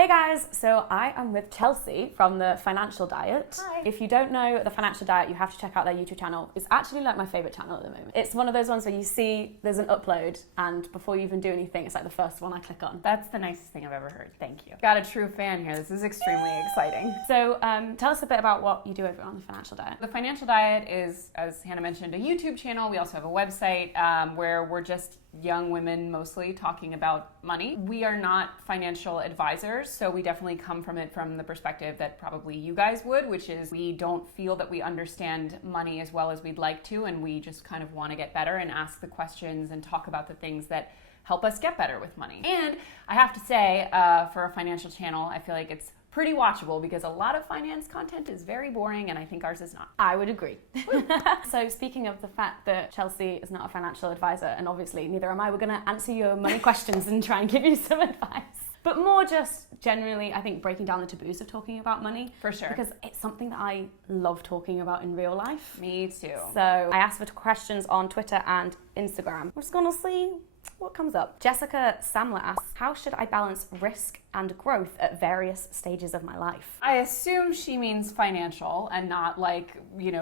Hey guys, so I am with Chelsea from The Financial Diet. Hi. If you don't know The Financial Diet, you have to check out their YouTube channel. It's actually like my favourite channel at the moment. It's one of those ones where you see there's an upload and before you even do anything, it's like the first one I click on. That's the nicest thing I've ever heard. Thank you. Got a true fan here. This is extremely exciting. So tell us a bit about what you do over on The Financial Diet. The Financial Diet is, as Hannah mentioned, a YouTube channel. We also have a website where we're just young women mostly talking about money. We are not financial advisors, so we definitely come from it from the perspective that probably you guys would, which is we don't feel that we understand money as well as we'd like to, and we just kind of want to get better and ask the questions and talk about the things that help us get better with money. And I have to say, for a financial channel, I feel like it's pretty watchable because a lot of finance content is very boring and I think ours is not. I would agree. So speaking of the fact that Chelsea is not a financial advisor, and obviously neither am I, we're going to answer your money questions and try and give you some advice. But more just generally, I think, breaking down the taboos of talking about money. For sure. Because it's something that I love talking about in real life. Me too. So I asked for questions on Twitter and Instagram. We're just going to see what comes up. Jessica Samler asks, how should I balance risk and growth at various stages of my life? I assume she means financial and not like,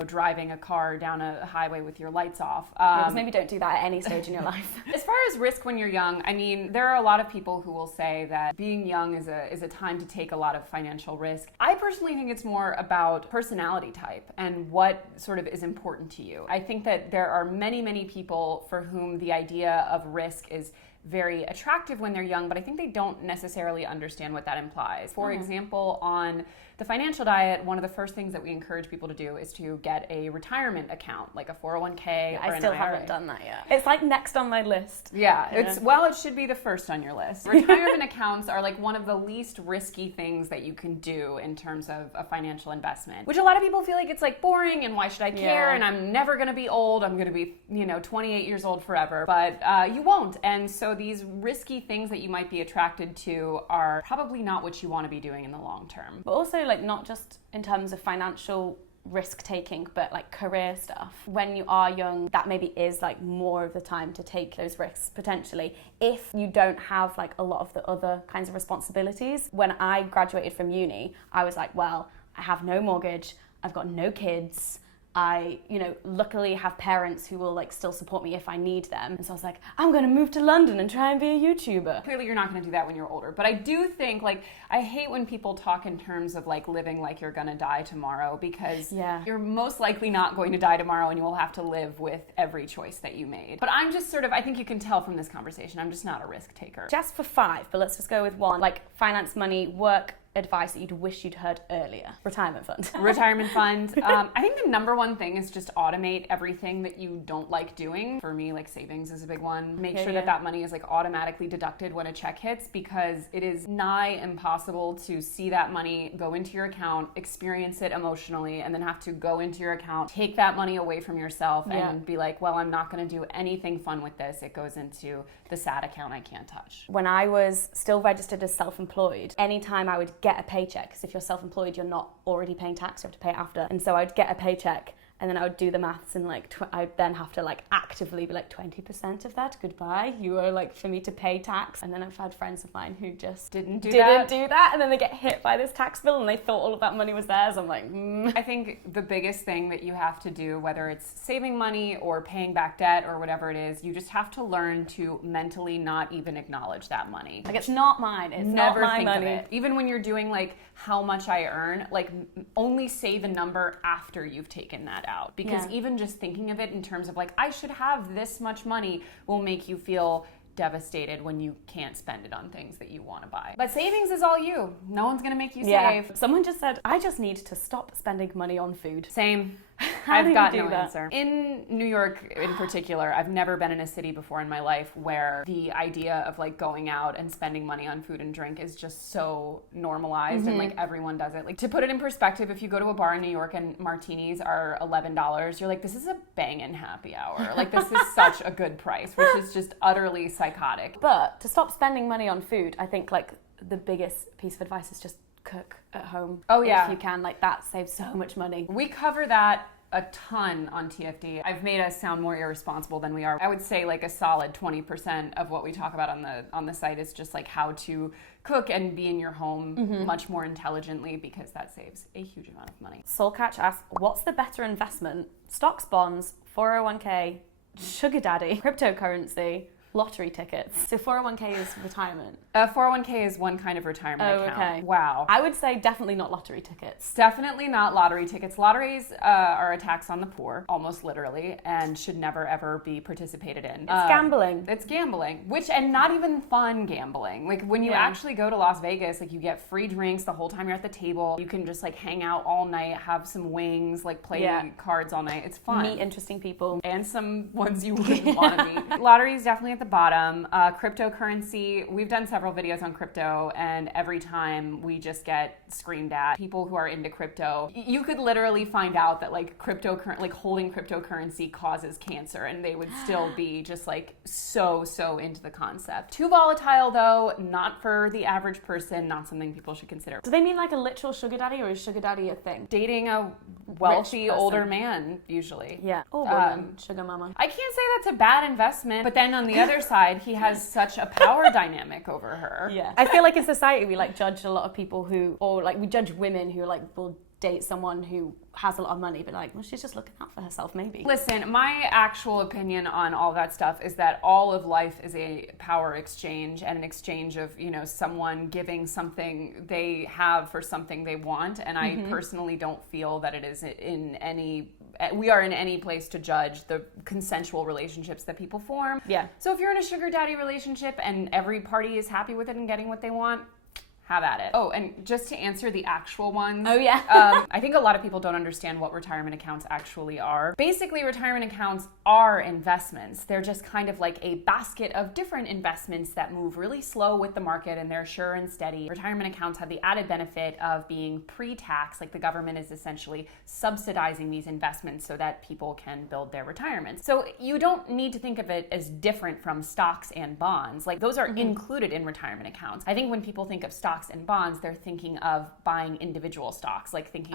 driving a car down a highway with your lights off. Because maybe don't do that at any stage in your life. As far as risk when you're young, I mean, there are a lot of people who will say that being young is a time to take a lot of financial risk. I personally think it's more about personality type and what sort of is important to you. I think that there are many, many people for whom the idea of risk is very attractive when they're young, but I think they don't necessarily understand what that implies. For example, on The Financial Diet, one of the first things that we encourage people to do is to get a retirement account, like a 401k or an IRA. I still haven't done that yet. It's like next on my list. Yeah, it should be the first on your list. Retirement accounts are like one of the least risky things that you can do in terms of a financial investment, which a lot of people feel like it's like boring and why should I care, and I'm never going to be old. I'm going to be, 28 years old forever, but you won't. And so these risky things that you might be attracted to are probably not what you want to be doing in the long term. But also like not just in terms of financial risk taking, but like career stuff. When you are young, that maybe is like more of the time to take those risks potentially if you don't have like a lot of the other kinds of responsibilities. When I graduated from uni, I was like, well, I have no mortgage, I've got no kids, I, luckily have parents who will like still support me if I need them. And so I was like, I'm going to move to London and try and be a YouTuber. Clearly you're not going to do that when you're older. But I do think I hate when people talk in terms of like living like you're going to die tomorrow, because you're most likely not going to die tomorrow and you will have to live with every choice that you made. But I'm just I think you can tell from this conversation, I'm just not a risk taker. Just for 5, but let's just go with 1. Like finance, money, work, advice that you'd wish you'd heard earlier. Retirement fund. Retirement fund. I think the number one thing is just automate everything that you don't like doing. For me, like savings is a big one. Make sure that money is like automatically deducted when a check hits, because it is nigh impossible to see that money go into your account, experience it emotionally, and then have to go into your account, take that money away from yourself and be like, well, I'm not going to do anything fun with this. It goes into the sad account I can't touch. When I was still registered as self-employed, anytime I would get a paycheck, because if you're self-employed, you're not already paying tax, you have to pay it after. And so I'd get a paycheck and then I would do the maths and like I'd then have to like actively be like 20% of that, goodbye. You are like for me to pay tax. And then I've had friends of mine who just didn't do that, and then they get hit by this tax bill and they thought all of that money was theirs. I'm like, I think the biggest thing that you have to do, whether it's saving money or paying back debt or whatever it is, you just have to learn to mentally not even acknowledge that money. Like it's not mine. It's never not my think money. of it. Even when you're doing like how much I earn, like only say the number after you've taken that out, because even just thinking of it in terms of like I should have this much money will make you feel devastated when you can't spend it on things that you want to buy. But savings is all you. No one's going to make you save. Someone just said, I just need to stop spending money on food. Same. How do I've got you do no that? answer. In New York in particular, I've never been in a city before in my life where the idea of like going out and spending money on food and drink is just so normalized and like everyone does it. Like to put it in perspective, if you go to a bar in New York and martinis are $11, you're like, this is a bangin' happy hour. Like this is such a good price, which is just utterly psychotic. But to stop spending money on food, I think like the biggest piece of advice is just cook at home. Oh yeah. If you can, like that saves so much money. We cover that a ton on TFD. I've made us sound more irresponsible than we are. I would say like a solid 20% of what we talk about on the site is just like how to cook and be in your home much more intelligently, because that saves a huge amount of money. Soulcatch asks, what's the better investment? Stocks, bonds, 401k, sugar daddy, cryptocurrency, lottery tickets. So 401k is retirement. 401k is one kind of retirement account. Okay. Wow. I would say definitely not lottery tickets. Definitely not lottery tickets. Lotteries are a tax on the poor, almost literally, and should never ever be participated in. It's gambling. It's gambling, and not even fun gambling. Like when you actually go to Las Vegas, like you get free drinks the whole time you're at the table. You can just like hang out all night, have some wings, like play cards all night. It's fun. Meet interesting people. And some ones you wouldn't want to meet. Lottery is definitely at the bottom. Cryptocurrency, we've done several videos on crypto, and every time we just get screamed at. People who are into crypto, you could literally find out that like holding cryptocurrency causes cancer, and they would still be just like so into the concept. Too volatile though, not for the average person, not something people should consider. Do they mean like a literal sugar daddy, or is sugar daddy a thing? Dating a wealthy older man, usually. Yeah. Or woman, sugar mama. I can't say that's a bad investment, but then on the other side, he has such a power dynamic over her. Yeah. I feel like in society we like judge a lot of people who, or like we judge women who like will date someone who has a lot of money, but like, well, she's just looking out for herself, maybe. Listen, my actual opinion on all that stuff is that all of life is a power exchange, and an exchange of, someone giving something they have for something they want. And I personally don't feel that it is we are in any place to judge the consensual relationships that people form. Yeah. So if you're in a sugar daddy relationship and every party is happy with it and getting what they want, have at it. Oh, and just to answer the actual ones. Oh, yeah. I think a lot of people don't understand what retirement accounts actually are. Basically, retirement accounts are investments. They're just kind of like a basket of different investments that move really slow with the market, and they're sure and steady. Retirement accounts have the added benefit of being pre-tax, like the government is essentially subsidizing these investments so that people can build their retirements. So you don't need to think of it as different from stocks and bonds. Like those are included in retirement accounts. I think when people think of stocks and bonds, they're thinking of buying individual stocks, like thinking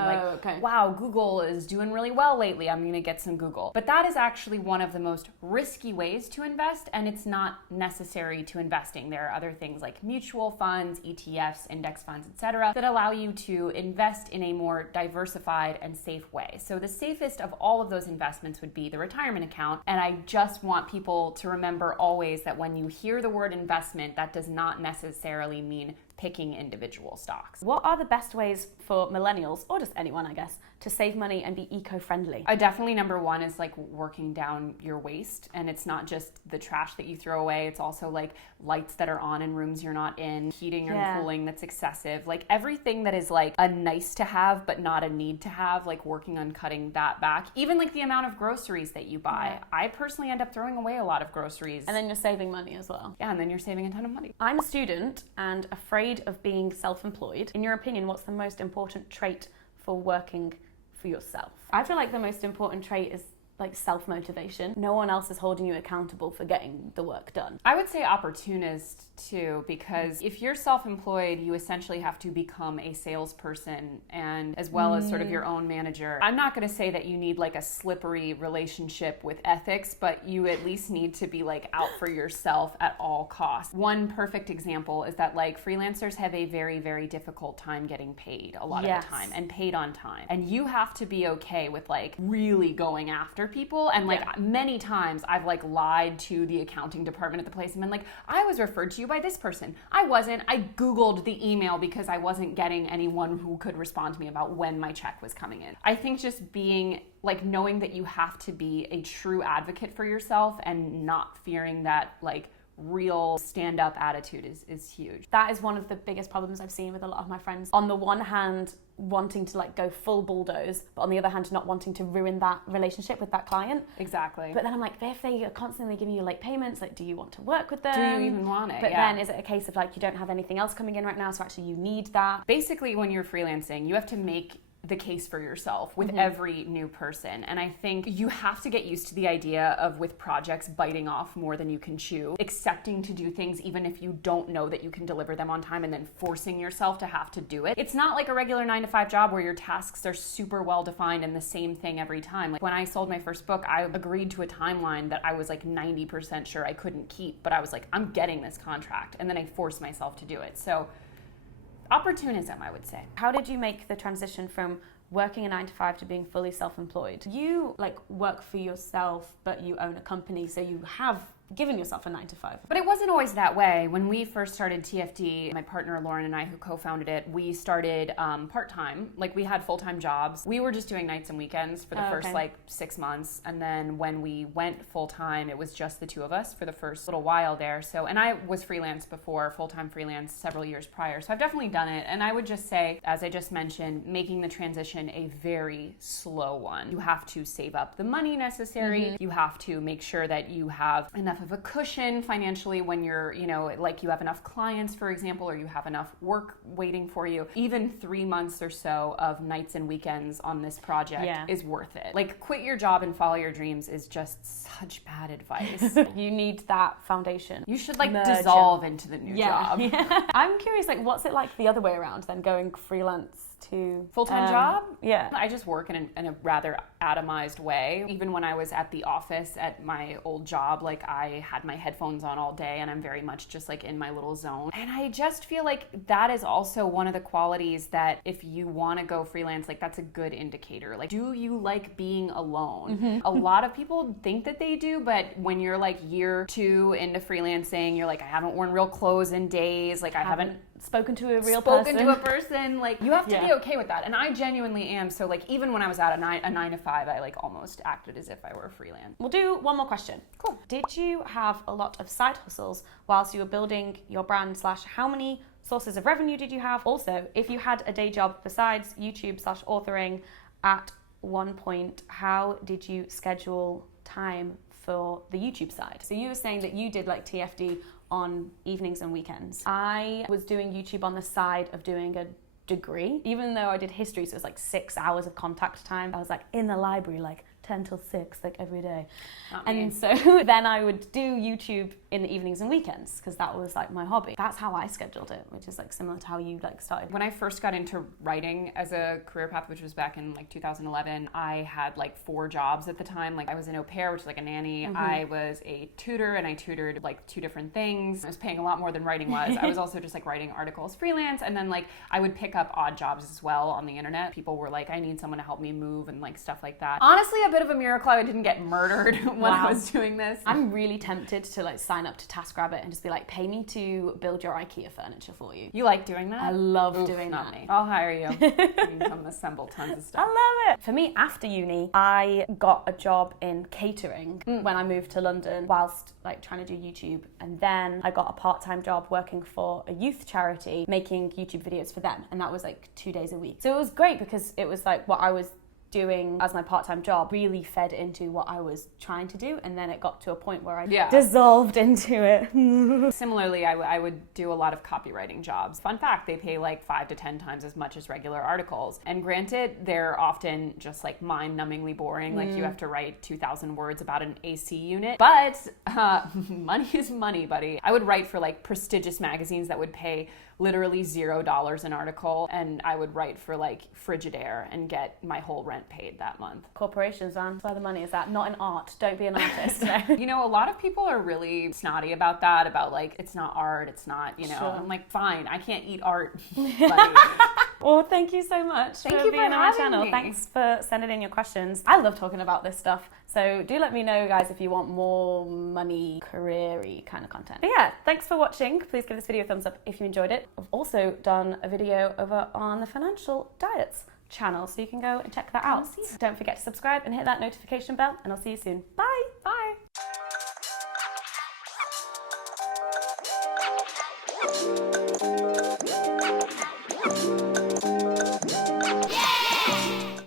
wow, Google is doing really well lately, I'm going to get some Google. But that is actually one of the most risky ways to invest, and it's not necessary to investing. There are other things like mutual funds, ETFs, index funds, etc., that allow you to invest in a more diversified and safe way. So the safest of all of those investments would be the retirement account, and I just want people to remember always that when you hear the word investment, that does not necessarily mean picking individual stocks. What are the best ways for millennials, or just anyone, I guess, to save money and be eco-friendly? Definitely number one is like working down your waste, and it's not just the trash that you throw away, it's also like lights that are on in rooms you're not in, heating or cooling that's excessive, like everything that is like a nice to have but not a need to have, like working on cutting that back. Even like the amount of groceries that you buy. I personally end up throwing away a lot of groceries. And then you're saving money as well. Yeah, and then you're saving a ton of money. I'm a student and afraid of being self-employed. In your opinion, what's the most important trait for working for yourself? I feel like the most important trait is like self-motivation. No one else is holding you accountable for getting the work done. I would say opportunist too, because if you're self-employed, you essentially have to become a salesperson and as well as sort of your own manager. I'm not going to say that you need like a slippery relationship with ethics, but you at least need to be like out for yourself at all costs. One perfect example is that like freelancers have a very, very difficult time getting paid a lot of the time, and paid on time. And you have to be okay with like really going after people. And like many times I've like lied to the accounting department at the place and been like, I was referred to you by this person. I wasn't. I Googled the email because I wasn't getting anyone who could respond to me about when my check was coming in. I think just being like knowing that you have to be a true advocate for yourself and not fearing that like real stand-up attitude is huge. That is one of the biggest problems I've seen with a lot of my friends. On the one hand, wanting to like go full bulldoze, but on the other hand, not wanting to ruin that relationship with that client. Exactly. But then I'm like, but if they are constantly giving you late payments, like, do you want to work with them? Do you even want it? But then is it a case of like, you don't have anything else coming in right now, so actually you need that? Basically, when you're freelancing, you have to make the case for yourself with every new person. And I think you have to get used to the idea of, with projects, biting off more than you can chew, accepting to do things even if you don't know that you can deliver them on time, and then forcing yourself to have to do it. It's not like a regular 9-to-5 job where your tasks are super well defined and the same thing every time. Like when I sold my first book, I agreed to a timeline that I was like 90% sure I couldn't keep, but I was like, I'm getting this contract, and then I forced myself to do it. So opportunism, I would say. How did you make the transition from working a 9-to-5 to being fully self-employed? You like work for yourself, but you own a company, so you have given yourself a 9-to-5. But it wasn't always that way. When we first started TFD, my partner Lauren and I, who co-founded it, we started part-time. Like we had full-time jobs. We were just doing nights and weekends for the first like 6 months. And then when we went full-time, it was just the two of us for the first little while there. So, and I was freelance before, full-time freelance several years prior. So I've definitely done it. And I would just say, as I just mentioned, making the transition a very slow one. You have to save up the money necessary. You have to make sure that you have enough of a cushion financially when you're, you know, like you have enough clients, for example, or you have enough work waiting for you. Even 3 months or so of nights and weekends on this project is worth it. Like, quit your job and follow your dreams is just such bad advice. You need that foundation. You should like dissolve into the new job. I'm curious, like, what's it like the other way around then, going freelance to full-time job? Yeah. I just work in a rather atomized way. Even when I was at the office at my old job, like I had my headphones on all day and I'm very much just like in my little zone. And I just feel like that is also one of the qualities that if you want to go freelance, like that's a good indicator. Like, do you like being alone? A lot of people think that they do, but when you're like year 2 into freelancing, you're like, I haven't worn real clothes in days. Like I haven't spoken to a real person. Like you have to be okay with that, and I genuinely am. So like even when I was at a 9-to-5, I like almost acted as if I were freelance. We'll do one more question. Cool. Did you have a lot of side hustles whilst you were building your brand / how many sources of revenue did you have? Also, if you had a day job besides YouTube / authoring at one point, how did you schedule time for the YouTube side? So you were saying that you did like TFD on evenings and weekends. I was doing YouTube on the side of doing a degree, even though I did history, so it was like 6 hours of contact time. I was like in the library like 10 till 6 like every day. And so then I would do YouTube in the evenings and weekends because that was like my hobby. That's how I scheduled it, which is like similar to how you like started. When I first got into writing as a career path, which was back in like 2011, I had like 4 jobs at the time. Like I was an au pair, which is like a nanny. I was a tutor and I tutored like 2 different things. I was paying a lot more than writing was. I was also just like writing articles freelance, and then like I would pick up odd jobs as well on the internet. People were like, I need someone to help me move and like stuff like that. Honestly, a bit of a miracle I didn't get murdered when I was doing this. I'm really tempted to like sign up to TaskRabbit and just be like, pay me to build your IKEA furniture for you. You like doing that? I love doing not that. Me. I'll hire you. You can come assemble tons of stuff. I love it. For me, after uni, I got a job in catering when I moved to London whilst like trying to do YouTube. And then I got a part-time job working for a youth charity, making YouTube videos for them. And that was like 2 days a week. So it was great because it was like what I was doing as my part-time job really fed into what I was trying to do, and then it got to a point where I dissolved into it. Similarly, I would do a lot of copywriting jobs. Fun fact, they pay like 5 to 10 times as much as regular articles. And granted, they're often just like mind-numbingly boring. Like you have to write 2,000 words about an AC unit. But money is money, buddy. I would write for like prestigious magazines that would pay literally $0 an article, and I would write for like Frigidaire and get my whole rent paid that month. Corporations, man. That's where the money is at, not in art. Don't be an artist. You know, a lot of people are really snotty about that, about like, it's not art, it's not, you know. Sure. I'm like, fine, I can't eat art, buddy. Well, thank you so much for being on my channel. Me. Thanks for sending in your questions. I love talking about this stuff. So do let me know, guys, if you want more money, career-y kind of content. But yeah, thanks for watching. Please give this video a thumbs up if you enjoyed it. I've also done a video over on the Financial Diets channel, so you can go and check that out. Don't forget to subscribe and hit that notification bell, and I'll see you soon. Bye!